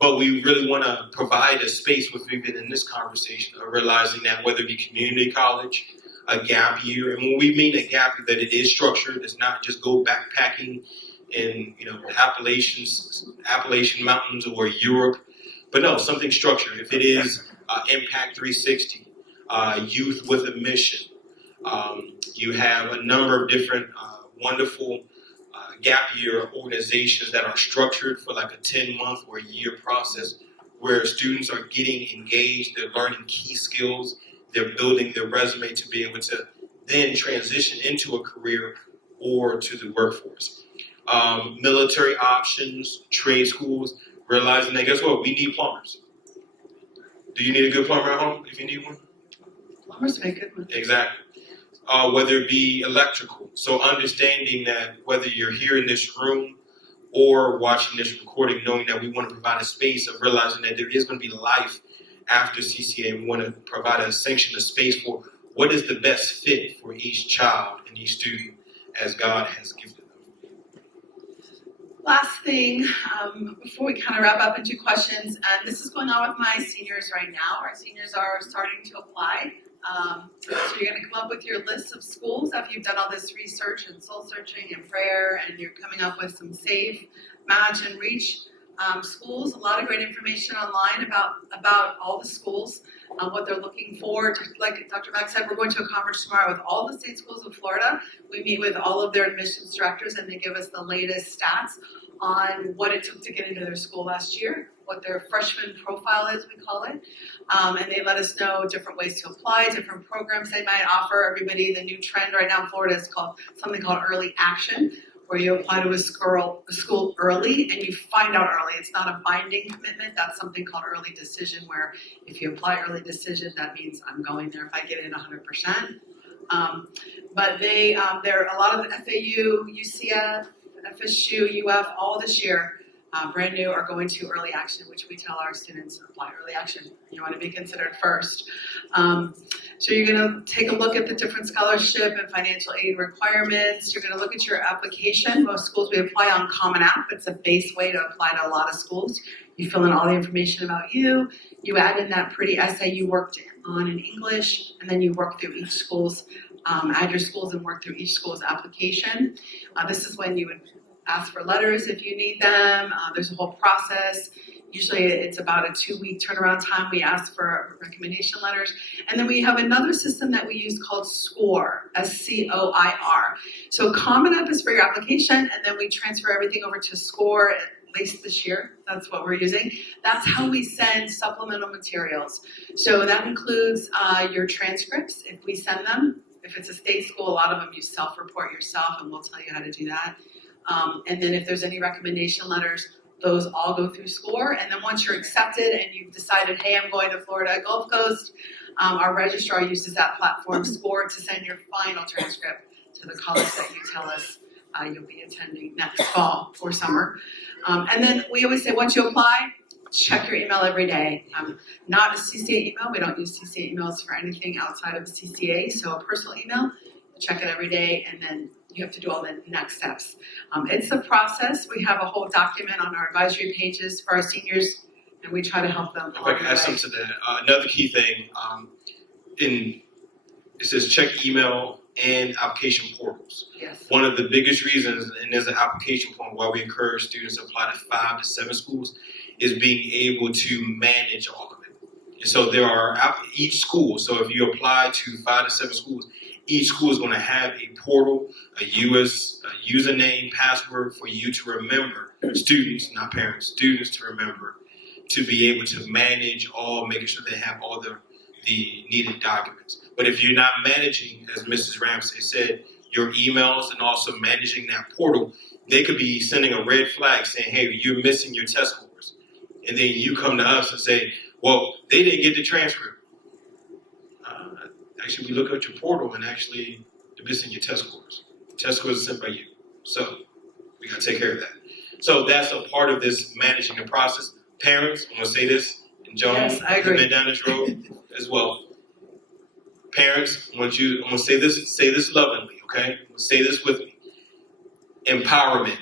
But we really want to provide a space with even in this conversation of realizing that whether it be community college, a gap year, and when we mean a gap year, that it is structured, it's not just go backpacking in the Appalachian Mountains or Europe, but no, something structured. If it is Impact 360, Youth with a Mission, you have a number of different wonderful gap year organizations that are structured for like a 10-month or a year process where students are getting engaged, they're learning key skills, they're building their resume to be able to then transition into a career or to the workforce. Military options, trade schools, realizing that guess what? We need plumbers. Do you need a good plumber at home if you need one? Plumbers make good ones. Exactly. Whether it be electrical. So understanding that whether you're here in this room or watching this recording, knowing that we want to provide a space of realizing that there is going to be life after CCA. We want to provide a sanction, a space for what is the best fit for each child and each student as God has gifted them. Last thing, before we kind of wrap up into questions, and this is going on with my seniors right now. Our seniors are starting to apply. So you're going to come up with your list of schools after you've done all this research and soul searching and prayer, and you're coming up with some safe, match, and reach schools, a lot of great information online about all the schools, what they're looking for. Like Dr. Mack said, we're going to a conference tomorrow with all the state schools of Florida. We meet with all of their admissions directors and they give us the latest stats on what it took to get into their school last year, what their freshman profile is, we call it. And they let us know different ways to apply, different programs they might offer everybody. The new trend right now in Florida is called something called early action, where you apply to a school early and you find out early. It's not a binding commitment. That's something called early decision, where if you apply early decision, that means I'm going there if I get in 100%. But there are a lot of the FAU, UCF, FSU, UF, all this year, brand new, are going to early action, which we tell our students apply early action. You want to be considered first. So you're going to take a look at the different scholarship and financial aid requirements. You're going to look at your application. Most schools we apply on Common App. It's a base way to apply to a lot of schools. You fill in all the information about you. You add in that pretty essay you worked on in English, and then you work through each school's, add your schools and work through each school's application. This is when you would ask for letters if you need them. There's a whole process. Usually it's about a 2-week turnaround time. We ask for recommendation letters. And then we have another system that we use called SCOIR, SCOIR. So Common App is for your application, and then we transfer everything over to SCOIR, at least this year. That's what we're using. That's how we send supplemental materials. So that includes your transcripts, if we send them. If it's a state school, a lot of them you self-report yourself, and we'll tell you how to do that. And then if there's any recommendation letters, those all go through SCOIR. And then once you're accepted and you've decided, hey, I'm going to Florida Gulf Coast, our registrar uses that platform, SCOIR, to send your final transcript to the college that you tell us you'll be attending next fall or summer. And then we always say, once you apply, check your email every day. Not a CCA email. We don't use CCA emails for anything outside of CCA. So a personal email, check it every day, and then you have to do all the next steps. It's a process. We have a whole document on our advisory pages for our seniors, and we try to help them. If I can add something to that, another key thing, it says check email and application portals. Yes. One of the biggest reasons, and there's an application form why we encourage students to apply to 5 to 7 schools, is being able to manage all of it. And so there are each school. So if you apply to 5 to 7 schools, each school is going to have a portal, a username, password for you to remember. Students, not parents, students to remember, to be able to manage all, making sure they have all the needed documents. But if you're not managing, as Mrs. Ramsey said, your emails and also managing that portal, they could be sending a red flag saying, hey, you're missing your test scores. And then you come to us and say, well, they didn't get the transcript. Actually, we look at your portal and actually they're missing your test scores. Test scores are sent by you. So we got to take care of that. So that's a part of this managing the process. Parents, I'm going to say this, and Joan, Yes, I you've agree. been down this road as well. Parents, I'm going to say this lovingly, okay? I'm going to say this with me. Empowerment.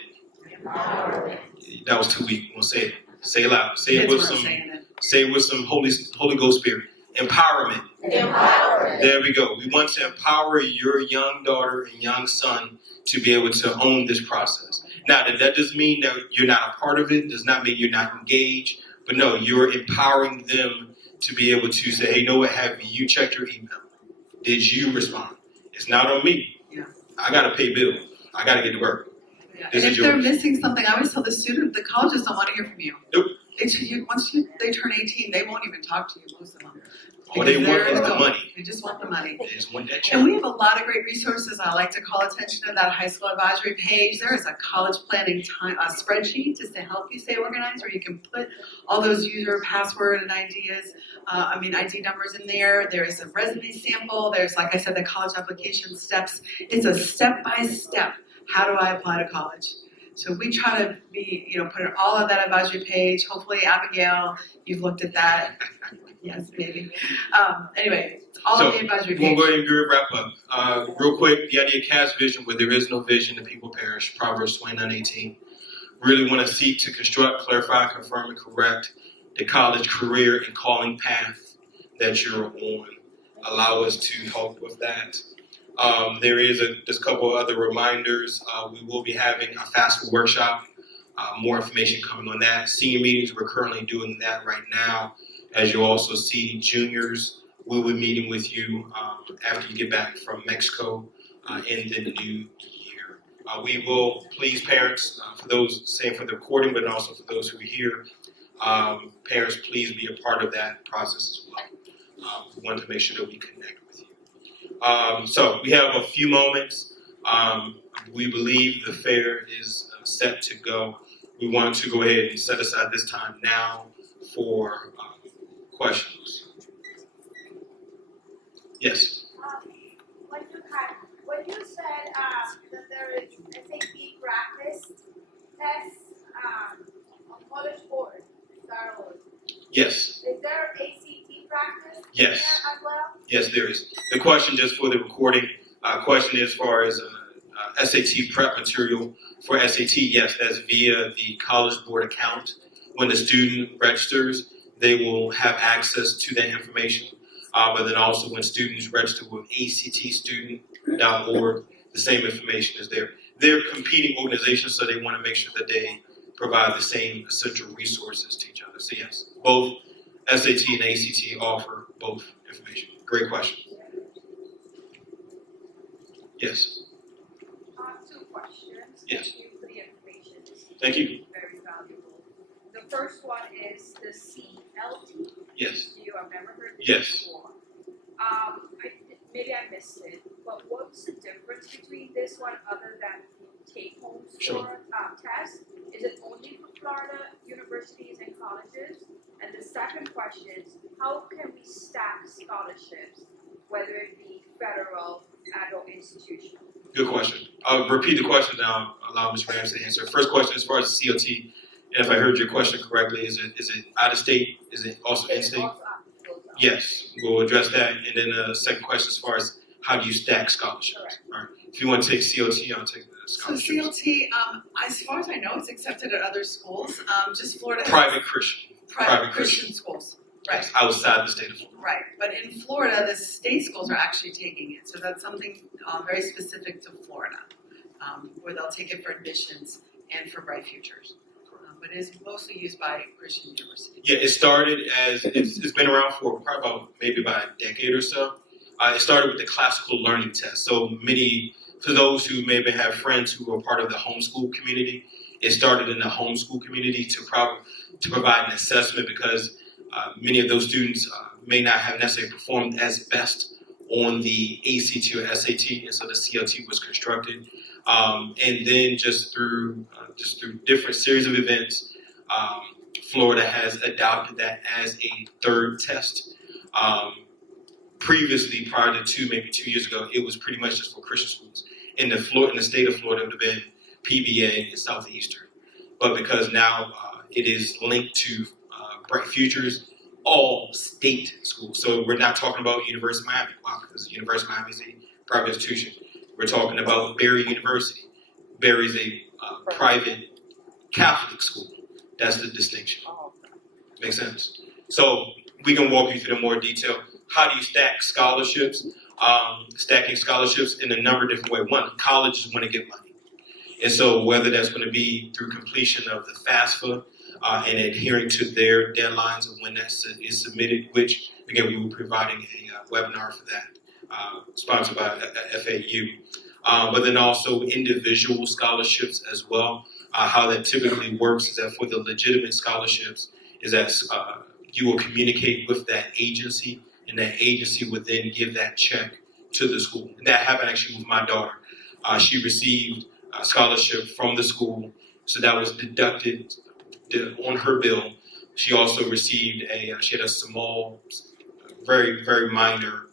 That was too weak. I'm going to say it. Say it loud. Say it Kids with weren't some. saying it. Say it with some Holy Ghost spirit. Empowerment. There we go. We want to empower your young daughter and young son to be able to own this process. Now, that doesn't mean that you're not a part of it. Does not mean you're not engaged. But no, you're empowering them to be able to say, hey, you know what? Have you checked your email? Did you respond? It's not on me. Yeah. I got to pay bills. I got to get to work. Yeah. This And is if they're yours. missing something, I always tell the student, the colleges don't want to hear from you. Nope. Once they turn 18, they won't even talk to you, most of them. All they Because want is they're the adults. money. They just want the money. They just want that And check. we have a lot of great resources. I like to call attention to that high school advisory page. There is a college planning spreadsheet just to help you stay organized, where you can put all those user password and ideas, ID numbers in there. There is a resume sample. There's, like I said, the college application steps. It's a step-by-step. How do I apply to college? So we try to put in all of that advisory page. Hopefully, Abigail, you've looked at that. Yes, maybe. Anyway, all of the advisory We'll page. go ahead and wrap up. Real quick, the idea cast vision where there is no vision, the people perish. Proverbs 29:18. Really want to seek to construct, clarify, confirm, and correct the college career and calling path that you're on. Allow us to help with that. There is just a couple other reminders. We will be having a FAFSA workshop More information coming on that. Senior meetings, we're currently doing that right now. As you also see, juniors, we will be meeting with you after you get back from Mexico in the new year. We will, please parents, for those saying for the recording, but also for those who are here, parents, please be a part of that process as well. We want to make sure that we connect with you. So we have a few moments. We believe the fair is set to go. We want to go ahead and set aside this time now for questions. Yes? When you said that there is SAT practice tests on college board, Yes. is there ACT practice Yes. there as well? Yes, there is. The question, just for the recording, question as far as SAT prep material for SAT, yes, that's via the College Board account. When the student registers, they will have access to that information. But then also when students register with ACTstudent.org, the same information is there. They're competing organizations, so they want to make sure that they provide the same essential resources to each other. So yes, both SAT and ACT offer both information. Great question. Yes. 2 questions. Yes. Thank you for the information. Thank you. Very valuable. The first one is the CLT. Yes. I've never heard this Yes. before. Maybe I missed it, but what's the difference between this one other than the take-home score test? Is it only for Florida universities and colleges? And the second question is, how can we stack scholarships, whether it be federal and/or institutional? Good question. I'll repeat the question now. Allow Ms. Rams to answer. First question, as far as the CLT, and if I heard your question correctly, is it out of state? Is it also in state? Yes, we'll address that. And then the second question, as far as how do you stack scholarships? Correct. All right. If you want to take CLT, I'll take the So scholarships. CLT, as far as I know, it's accepted at other schools. Just Florida has Private Christian. private Christian schools. Right. Yes, outside the state of Florida. Right, but in Florida, the state schools are actually taking it, so that's something very specific to Florida, where they'll take it for admissions and for Bright Futures. But it is mostly used by Christian universities. Yeah, it started as, it's been around for probably maybe about a decade or so. It started with the classical learning test. So many, for those who maybe have friends who are part of the homeschool community, it started in the homeschool community to provide an assessment because many of those students may not have necessarily performed as best on the ACT or SAT, and so the CLT was constructed. And then just through different series of events, Florida has adopted that as a third test. Previously, prior to maybe 2 years ago, it was pretty much just for Christian schools. In the state of Florida, it would have been PBA and Southeastern. But because now it is linked to Bright Futures, all state schools. So we're not talking about University of Miami. Wow, because University of Miami is a private institution. We're talking about Berry University. Berry is a private Catholic school. That's the distinction. Makes sense? So we can walk you through in more detail. How do you stack scholarships? Stacking scholarships in a number of different ways. One, colleges want to get money. And so whether that's going to be through completion of the FAFSA and adhering to their deadlines of when that is submitted, which, again, we will be providing a webinar for that, sponsored by FAU. But then also individual scholarships as well. How that typically works is that for the legitimate scholarships is that you will communicate with that agency, and that agency would then give that check to the school. And that happened actually with my daughter. She received a scholarship from the school, so that was deducted on her bill. She also received she had a small, very, very minor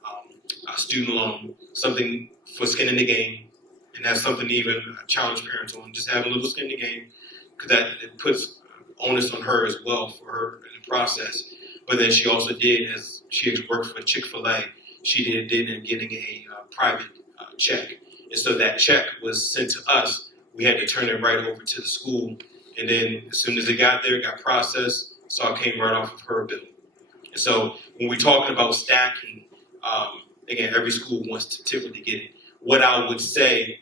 student loan, something for skin in the game, and that's something to even challenge parents on, just have a little skin in the game, because it puts onus on her as well for her in the process. But then she also did, as she worked for Chick-fil-A, she did in getting a private check. And so that check was sent to us. We had to turn it right over to the school. And then as soon as it got there, it got processed, so it came right off of her bill. And so when we're talking about stacking, again, every school wants to typically get it. What I would say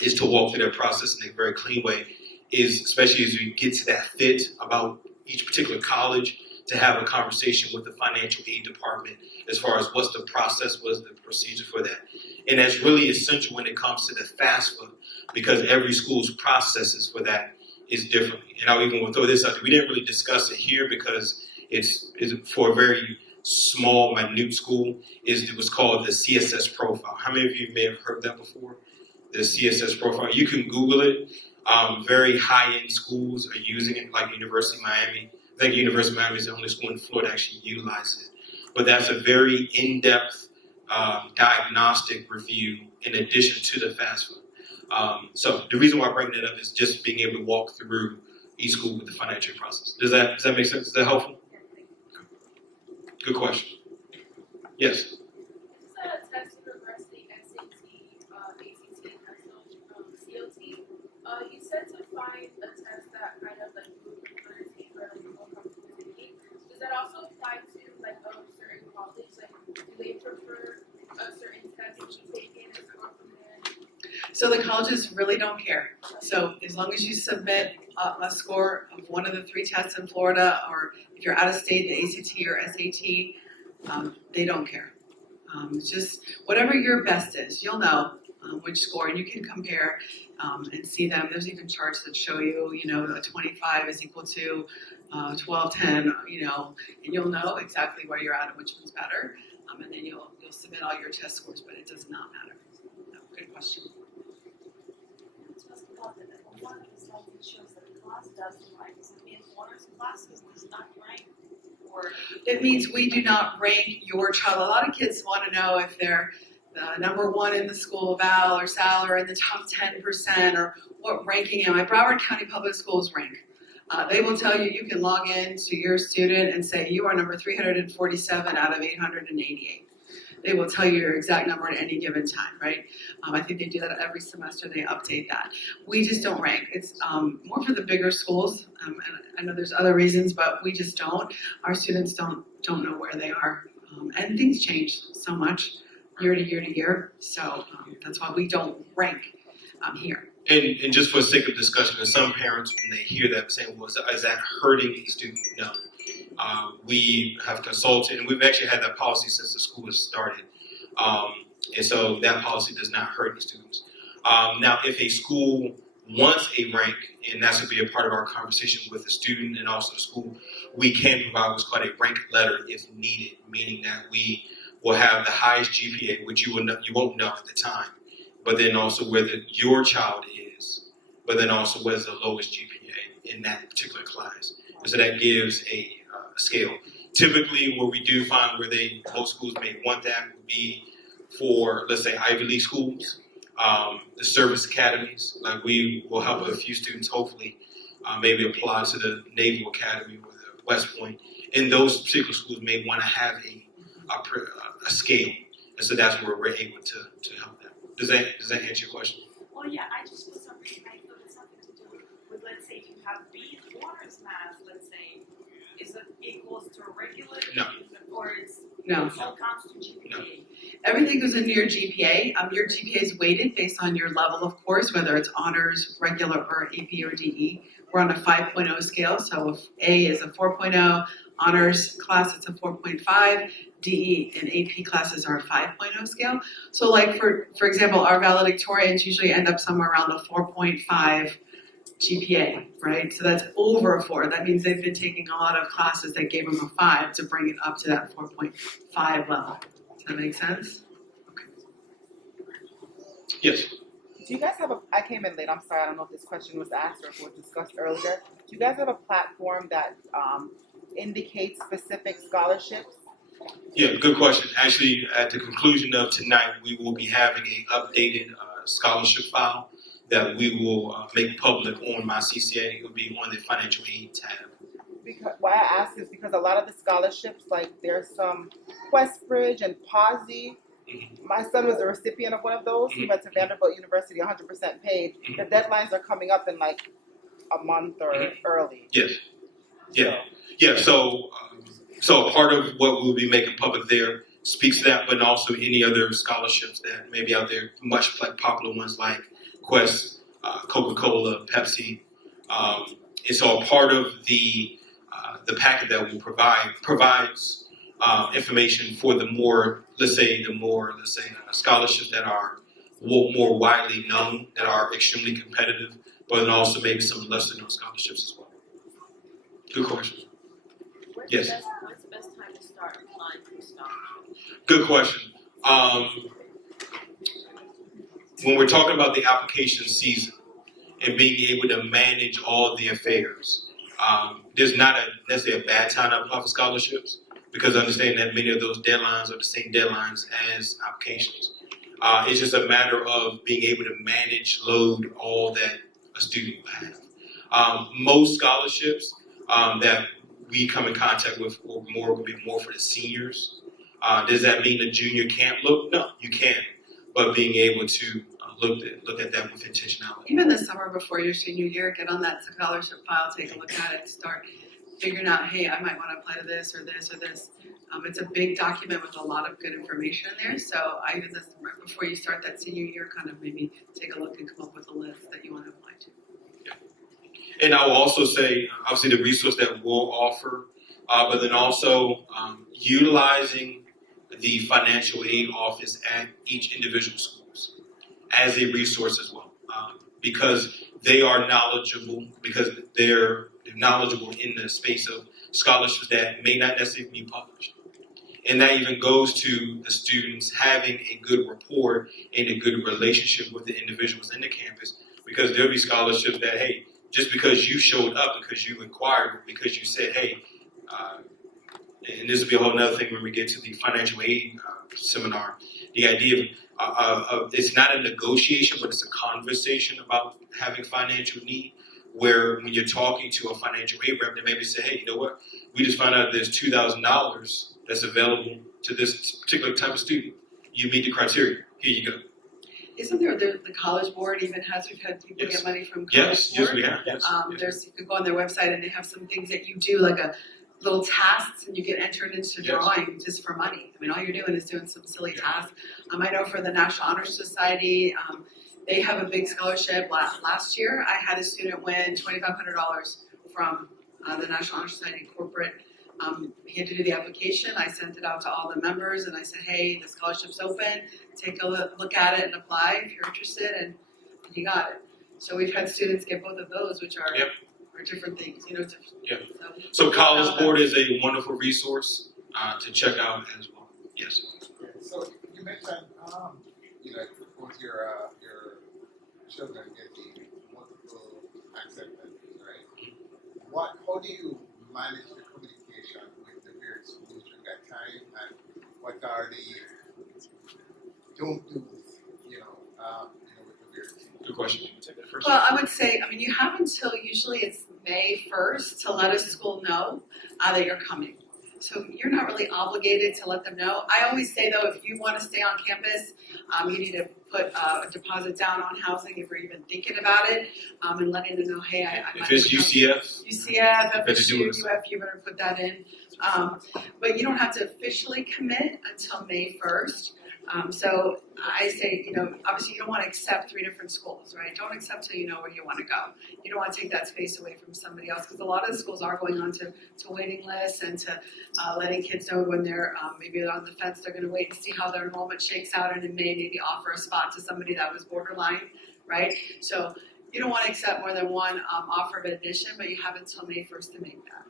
is to walk through that process in a very clean way is, especially as we get to that fit about each particular college, to have a conversation with the financial aid department as far as what's the process, what's the procedure for that. And that's really essential when it comes to the FAFSA, because every school's processes for that is different. And I'll even throw this out there. We didn't really discuss it here because it's for a very small, minute school. It was called the CSS profile. How many of you may have heard that before? The CSS profile. You can Google it. Very high-end schools are using it, like University of Miami. I think University of Miami is the only school in Florida that actually utilizes it. But that's a very in-depth diagnostic review in addition to the FAFSA. So the reason why I bring that up is just being able to walk through each school with the financial process. Does that make sense? Is that helpful? Good question. Yes. Is that a test university, SAT, ACT, COT? You said to find a test that kind of like you would prefer to take or like more comfortable taking. Does that also apply to like a certain college? Like, do they prefer a certain test to be taken as one from there? So the colleges really don't care. So as long as you submit a score of one of the 3 tests in Florida, or if you're out of state, the ACT or SAT, they don't care. It's just whatever your best is, you'll know which score, and you can compare and see them. There's even charts that show you, a 25 is equal to 1210, and you'll know exactly where you're at and which one's better. And then you'll submit all your test scores, but it does not matter. No, good question. One of the slides that shows that the class doesn't rank. Does it mean honors classes does not rank? Or It means we do not rank your child. A lot of kids want to know if they're number 1 in the school, Val or Sal, or in the top 10%, or what ranking am I? Broward County Public Schools rank. They will tell you, you can log in to your student and say you are number 347 out of 888. They will tell you your exact number at any given time, right? I think they do that every semester. They update that. We just don't rank. It's more for the bigger schools. And I know there's other reasons, but we just don't. Our students don't know where they are. And things change so much year to year to year. So that's why we don't rank here. And just for the sake of discussion, there's some parents, when they hear that, saying, well, is that hurting a student? No. We have consulted, and we've actually had that policy since the school has started. And so that policy does not hurt the students. Now, if a school wants a rank, and that's going to be a part of our conversation with the student and also the school, we can provide what's called a rank letter if needed, meaning that we will have the highest GPA, which you won't know at the time, but then also where your child is, but then also where's the lowest GPA in that particular class. And so that gives a scale. Typically, what we do find where most schools may want that would be for, let's say, Ivy League schools, the service academies. Like we will help a few students, hopefully, maybe apply to the Naval Academy or the West Point. And those particular schools may want to have a scale. And so that's where we're able to help them. Does that answer your question? well, yeah, I just for some reason I thought it's something to do with, let's say, if you have B honors math, let's say, is it equals to a regular? No. Or it's No. all counts to GPA? No. Everything goes into your GPA. Your GPA is weighted based on your level of course, whether it's honors, regular, or AP or DE. We're on a 5.0 scale, so if A is a 4.0, honors class it's a 4.5, DE and AP classes are a 5.0 scale. So like for example, our valedictorians usually end up somewhere around the 4.5 GPA, right? So that's over a 4. That means they've been taking a lot of classes that gave them a 5 to bring it up to that 4.5 level. Does that make sense? Yes. Do you guys have I came in late, I'm sorry, I don't know if this question was asked or if it was discussed earlier. Do you guys have a platform that indicates specific scholarships? Yeah, good question. Actually, at the conclusion of tonight, we will be having an updated scholarship file that we will make public on my CCA. It will be on the financial aid tab. Because why I ask is because a lot of the scholarships, like there's some Questbridge and Posy. Mm-hmm. My son was a recipient of one of those. He went to Vanderbilt University, 100% paid. The deadlines are coming up in like a month or early. Yes. Yeah. Yeah. So part of what we'll be making public there speaks to that, but also any other scholarships that may be out there, much like popular ones like Quest, Coca-Cola, Pepsi, It's all part of the packet that we provides information for the more, let's say, scholarships that are more widely known, that are extremely competitive, but then also maybe some lesser known scholarships as well. Good question. Yes. What's the best time to start applying for scholarships? Good question. When we're talking about the application season and being able to manage all the affairs, there's not necessarily a bad time to apply for scholarships, because understanding that many of those deadlines are the same deadlines as applications. It's just a matter of being able to manage, load all that a student will have. Most scholarships that we come in contact with will be more for the seniors. Does that mean the junior can't look? No, you can, but being able to look at that with intentionality. Even this summer before your senior year, get on that scholarship file, take a look at it, start figuring out, hey, I might want to apply to this or this or this. It's a big document with a lot of good information in there. So I even this right before you start that senior year, kind of maybe take a look and come up with a list that you want to apply to. Yeah. And I will also say, obviously, the resource that we'll offer, but then also utilizing the financial aid office at each individual schools as a resource as well, because they are knowledgeable, in the space of scholarships that may not necessarily be published. And that even goes to the students having a good rapport and a good relationship with the individuals in the campus, because there'll be scholarships that, hey, just because you showed up, because you inquired, because you said, hey, and this will be a whole other thing when we get to the financial aid seminar, the idea of it's not a negotiation, but it's a conversation about having financial need, where when you're talking to a financial aid rep, they maybe say, hey, you know what, we just found out there's $2,000 that's available to this particular type of student. You meet the criteria. Here you go. Isn't there the college board even has, we've had people Yes. get money from college board? Yes, we have. Yes. There's, you could go on their website and they have some things that you do, like a little tasks, and you get entered into Yes. drawing just for money. I mean, all you're doing is doing some silly tasks. I know for the National Honor Society, they have a big scholarship. Last year, I had a student win $2,500 from the National Honor Society corporate. He had to do the application. I sent it out to all the members, and I said, hey, the scholarship's open. Take a look at it and apply if you're interested, and he got it. So we've had students get both of those, which are different things, you know. So College Board is a wonderful resource to check out as well. Yes. So you mentioned, suppose your children get the multiple acceptance, right? How do you manage the communication with the various schools during that time, and what are the don't do's, with the various schools? Good question. Take that first. Well, I would say, you have until usually it's May 1st to let a school know that you're coming. So you're not really obligated to let them know. I always say though, if you want to stay on campus, you need to put a deposit down on housing if you're even thinking about it, and letting them know, hey, I If it's UCF, FSU, UF, you better put that in. But you don't have to officially commit until May 1st. So I say, obviously you don't want to accept 3 different schools, right? Don't accept till you know where you want to go. You don't want to take that space away from somebody else, because a lot of the schools are going on to waiting lists and to letting kids know when they're maybe on the fence, they're going to wait and see how their enrollment shakes out, and in May maybe offer a spot to somebody that was borderline, right? So you don't want to accept more than one offer of admission, but you have until May 1st to make that.